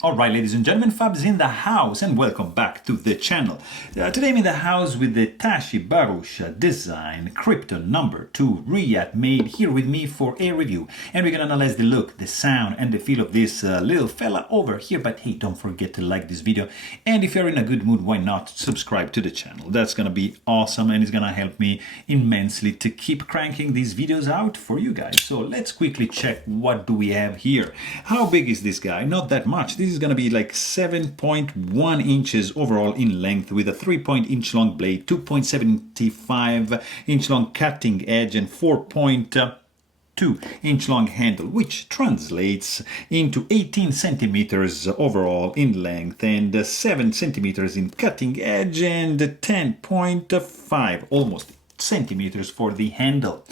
Alright, ladies and gentlemen, Fab's in the house and welcome back to the channel. Today I'm in the house with the Tashi Bharucha Design Krypton number 2 Reate made here with me for a review. And we're gonna analyze the look, the sound and the feel of this little fella over here. But hey, don't forget to like this video. And if you're in a good mood, why not subscribe to the channel? That's gonna be awesome and it's gonna help me immensely to keep cranking these videos out for you guys. So let's quickly check what do we have here. How big is this guy? Not that much. This is going to be like 7.1 inches overall in length with a 3-inch long blade, 2.75 inch long cutting edge and 4.2-inch long handle, which translates into 18 centimeters overall in length and 7 centimeters in cutting edge and 10.5 almost centimeters for the handle.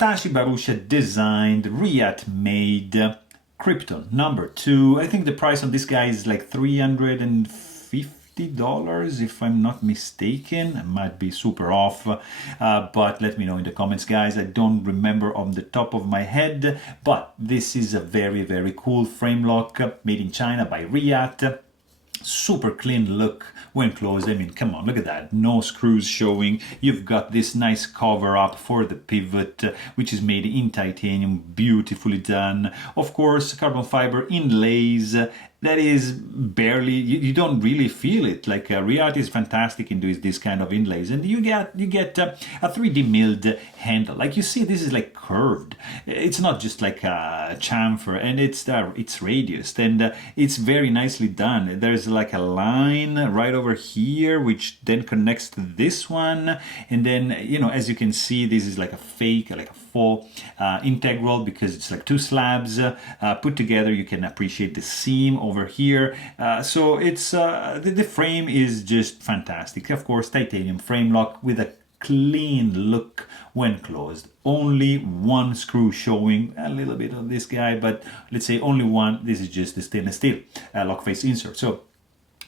Tashi Bharucha designed, Reate made Krypton number 2. I think the price on this guy is like $350 if I'm not mistaken. I might be super off, but let me know in the comments, guys. I don't remember on the top of my head, but this is a very cool frame lock made in China by Reate. Super clean look when closed. I mean, come on, look at that. No screws showing. You've got this nice cover up for the pivot, which is made in titanium, beautifully done. Of course, carbon fiber inlays. That is barely, you don't really feel it. Like Reate is fantastic in doing this kind of inlays, and you get a 3D milled handle. Like you see, this is like curved. It's not just like a chamfer, and it's radiused, and it's very nicely done. There's like a line right over here, which then connects to this one, and then as you can see, this is like a fake, like a faux integral because it's like two slabs put together. You can appreciate the seam over here, so it's the frame is just fantastic. Of course, titanium frame lock with a clean look when closed. Only one screw showing, a little bit of this guy, but let's say only one. This is just the stainless steel lock face insert. So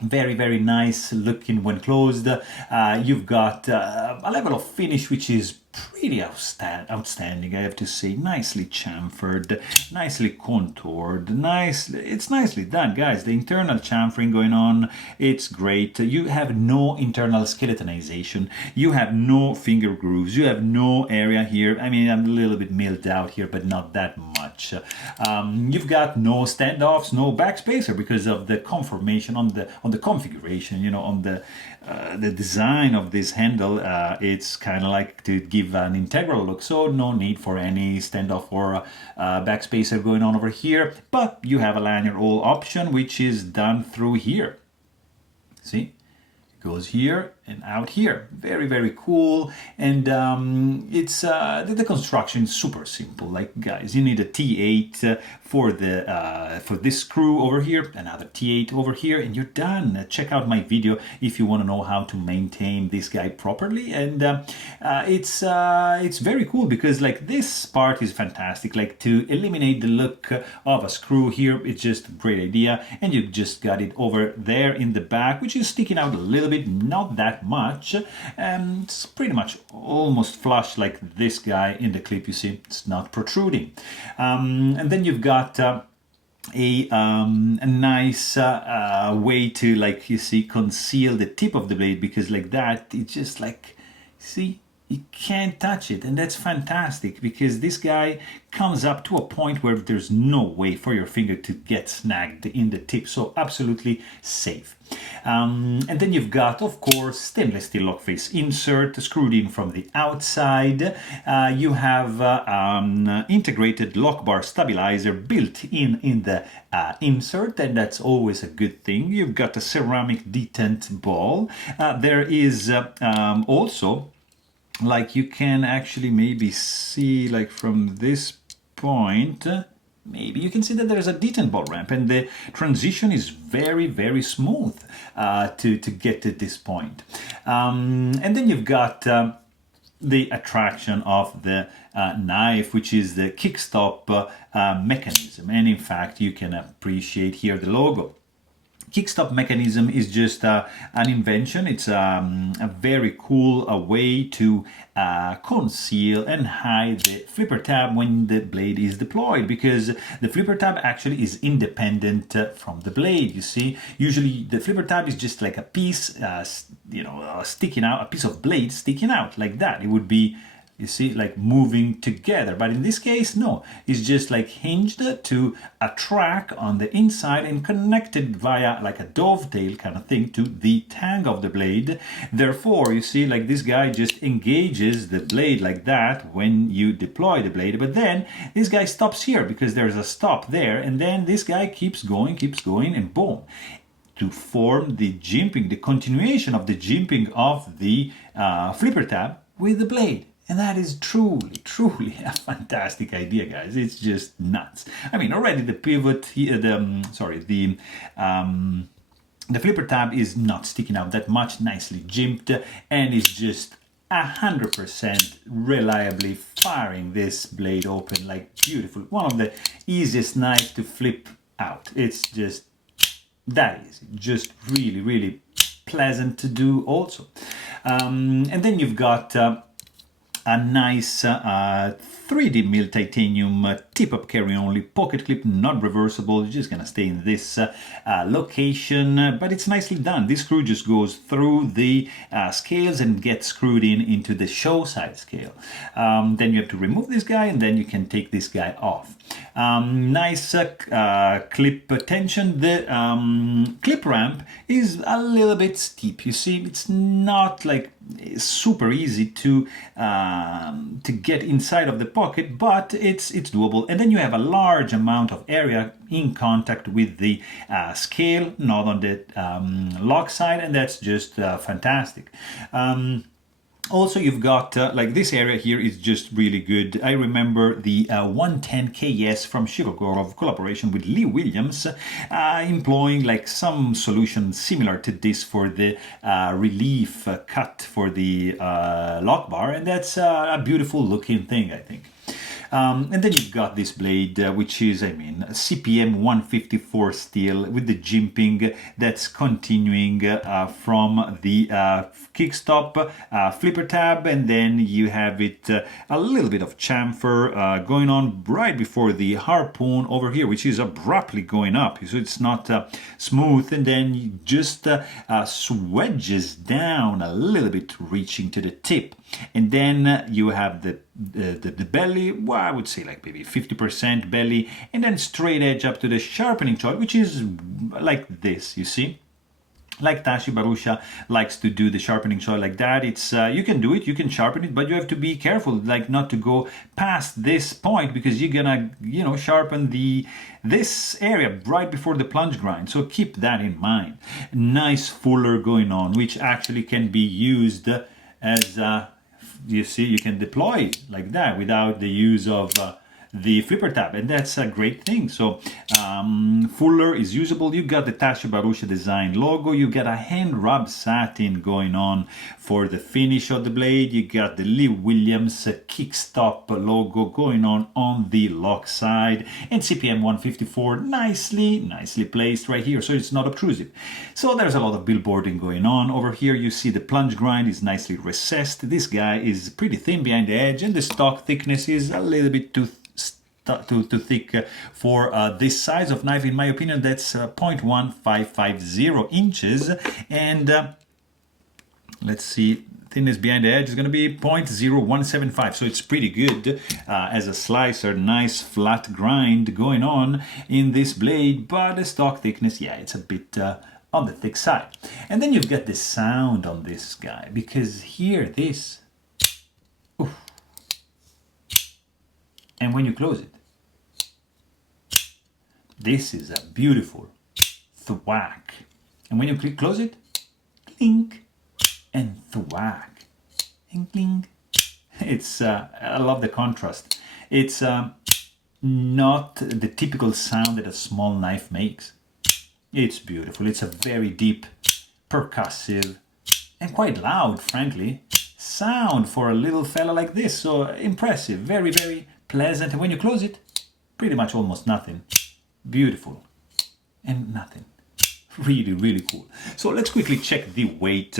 very nice looking when closed. You've got a level of finish which is pretty outstanding, I have to say. Nicely chamfered, nicely contoured, it's nicely done, guys. The internal chamfering going on, it's great. You have no internal skeletonization, you have no finger grooves, you have no area here. I mean, I'm a little bit milled out here, but not that much. You've got no standoffs, no backspacer because of the conformation on the configuration, on the design of this handle. It's kind of like to give an integral look, so no need for any standoff or backspacer going on over here, but you have a lanyard all option which is done through here. See, it goes here and out here. Very cool. And it's the construction is super simple. Like, guys, you need a T8 for this screw over here, another T8 over here, and you're done. Check out my video if you want to know how to maintain this guy properly. And it's very cool because like this part is fantastic. Like, to eliminate the look of a screw here, it's just a great idea. And you just got it over there in the back, which is sticking out a little bit, not that much. It's pretty much almost flush like this guy in the clip. You see, it's not protruding. And then you've got a nice way to, like, you see, conceal the tip of the blade, because like that, it's just like, see, you can't touch it, and that's fantastic because this guy comes up to a point where there's no way for your finger to get snagged in the tip, so absolutely safe. And then you've got, of course, stainless steel lock face insert screwed in from the outside. You have integrated lock bar stabilizer built in the insert, and that's always a good thing. You've got a ceramic detent ball. There is also, like, you can actually maybe see, like, from this point, maybe you can see that there's a detent ball ramp, and the transition is very smooth to get to this point. And then you've got the attraction of the knife, which is the kickstop mechanism, and in fact you can appreciate here the logo. kickstop mechanism is just an invention. It's a very cool way to conceal and hide the flipper tab when the blade is deployed, because the flipper tab actually is independent from the blade. You see, usually the flipper tab is just like a piece, sticking out, a piece of blade sticking out like that. It would be, you see, like moving together. But in this case, no, it's just like hinged to a track on the inside and connected via like a dovetail kind of thing to the tang of the blade. Therefore, you see, like this guy just engages the blade like that when you deploy the blade. But then this guy stops here because there's a stop there. And then this guy keeps going, and boom, to form the jimping, the continuation of the jimping of the flipper tab with the blade. And that is truly a fantastic idea, guys. It's just nuts. I mean, already the pivot, the flipper tab is not sticking out that much, nicely jimped, and is just 100% reliably firing this blade open like beautiful. One of the easiest knives to flip out. It's just that easy. Just really pleasant to do also. And then you've got a nice 3D mill titanium tip-up carry-only pocket clip, not reversible. It's just gonna stay in this location, but it's nicely done. This screw just goes through the scales and gets screwed into the show side scale. Then you have to remove this guy, and then you can take this guy off. Nice clip tension. The clip ramp is a little bit steep. You see, it's not like super easy to get inside of the pocket, but it's doable. And then you have a large amount of area in contact with the scale, not on the lock side, and that's just fantastic. Also, you've got like this area here is just really good. I remember the 110 KS from Chicago of collaboration with Lee Williams, employing like some solution similar to this for the relief cut for the lock bar, and that's a beautiful looking thing, I think. And then you've got this blade, which is, I mean, CPM 154 steel with the jimping that's continuing from the kickstop flipper tab, and then you have it a little bit of chamfer going on right before the harpoon over here, which is abruptly going up, so it's not smooth, and then just swedges down a little bit, reaching to the tip. And then you have the belly, well, I would say like maybe 50% belly, and then straight edge up to the sharpening choil, which is like this, you see? Like Tashi Bharucha likes to do the sharpening choil like that. It's you can do it, you can sharpen it, but you have to be careful, like not to go past this point, because you're gonna, sharpen this area right before the plunge grind. So keep that in mind. Nice fuller going on, which actually can be used as you see, you can deploy it like that without the use of the flipper tab, and that's a great thing. So fuller is usable. You got the Tashi Bharucha design logo, you got a hand rub satin going on for the finish of the blade, you got the Lee Williams kickstop logo going on the lock side, and CPM 154 nicely placed right here, so it's not obtrusive. So there's a lot of billboarding going on over here. You see the plunge grind is nicely recessed. This guy is pretty thin behind the edge, and the stock thickness is a little bit too thick for this size of knife. In my opinion, that's 0.1550 inches, and let's see, thinness behind the edge is going to be 0.0175, so it's pretty good as a slicer. Nice flat grind going on in this blade, but the stock thickness, yeah, it's a bit on the thick side. And then you've got the sound on this guy, because hear this. Oof. And when you close it, this is a beautiful thwack. And when you close it, clink and thwack and clink. It's I love the contrast. It's not the typical sound that a small knife makes. It's beautiful. It's a very deep, percussive, and quite loud, frankly, sound for a little fella like this. So impressive, very pleasant. And when you close it, pretty much almost nothing. Beautiful and nothing. Really, really cool. So let's quickly check the weight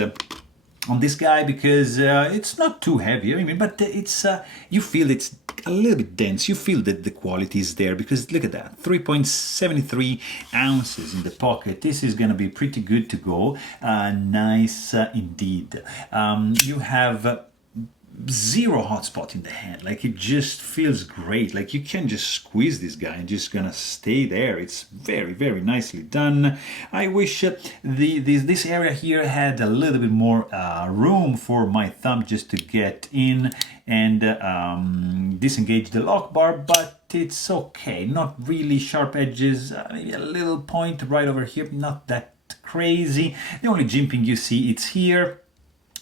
on this guy, because it's not too heavy, I mean, but it's you feel it's a little bit dense. You feel that the quality is there, because look at that, 3.73 ounces in the pocket. This is gonna be pretty good to go. Nice indeed. You have zero hotspot in the hand. Like, it just feels great. Like, you can just squeeze this guy and just gonna stay there. It's very, very nicely done. I wish this area here had a little bit more room for my thumb just to get in and disengage the lock bar, but it's okay. Not really sharp edges, maybe a little point right over here, not that crazy. The only jimping you see, it's here,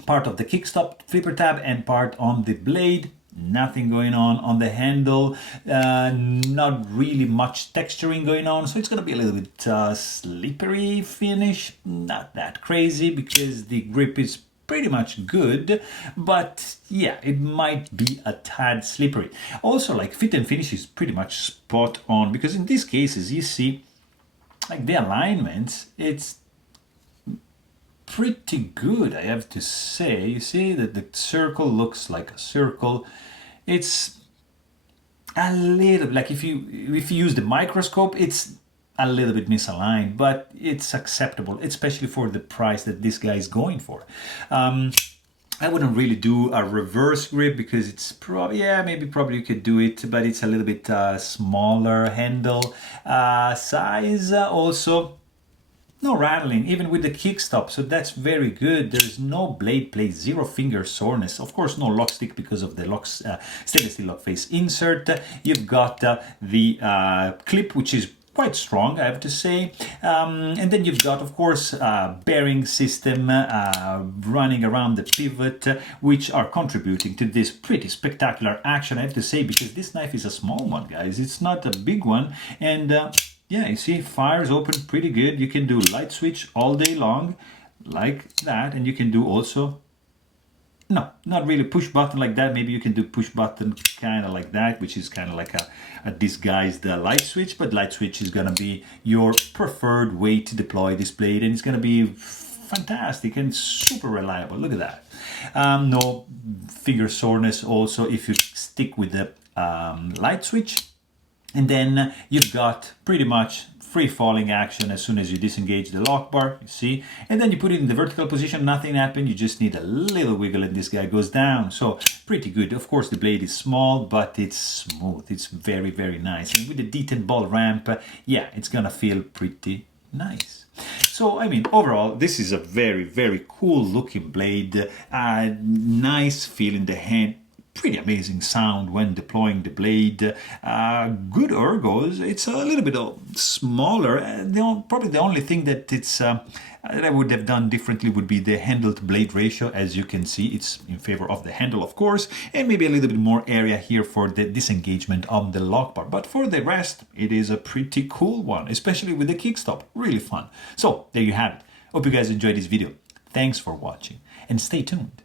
part of the kickstop flipper tab and part on the blade. Nothing going on the handle, not really much texturing going on, so it's gonna be a little bit slippery finish. Not that crazy, because the grip is pretty much good, but yeah, it might be a tad slippery. Also, like, fit and finish is pretty much spot on, because in these cases you see, like, the alignments, it's pretty good, I have to say. You see that the circle looks like a circle. It's a little, like, if you use the microscope, it's a little bit misaligned, but it's acceptable, especially for the price that this guy is going for. I wouldn't really do a reverse grip, because it's probably, yeah, probably you could do it, but it's a little bit smaller handle size. Also, no rattling, even with the kickstop, so that's very good. There's no blade play, zero finger soreness. Of course, no lock stick because of the stainless steel lock face insert. You've got the clip, which is quite strong, I have to say. And then you've got, of course, bearing system running around the pivot, which are contributing to this pretty spectacular action, I have to say, because this knife is a small one, guys. It's not a big one. And yeah, you see, fires open pretty good. You can do light switch all day long, like that. And you can do also, no, not really push button like that. Maybe you can do push button kind of like that, which is kind of like a disguised light switch. But light switch is going to be your preferred way to deploy this blade. And it's going to be fantastic and super reliable. Look at that. No finger soreness also if you stick with the light switch. And then you've got pretty much free falling action as soon as you disengage the lock bar, you see. And then you put it in the vertical position, nothing happened. You just need a little wiggle and this guy goes down. So pretty good. Of course, the blade is small, but it's smooth. It's very, very nice. And with the detent ball ramp, yeah, it's gonna feel pretty nice. So, I mean, overall, this is a very, very cool looking blade. Nice feel in the hand. Pretty amazing sound when deploying the blade. Good ergos. It's a little bit smaller. Probably the only thing that it's that I would have done differently would be the handle to blade ratio. As you can see, it's in favor of the handle, of course, and maybe a little bit more area here for the disengagement of the lock bar. But for the rest, it is a pretty cool one, especially with the kickstop. Really fun. So there you have it. Hope you guys enjoyed this video. Thanks for watching and stay tuned.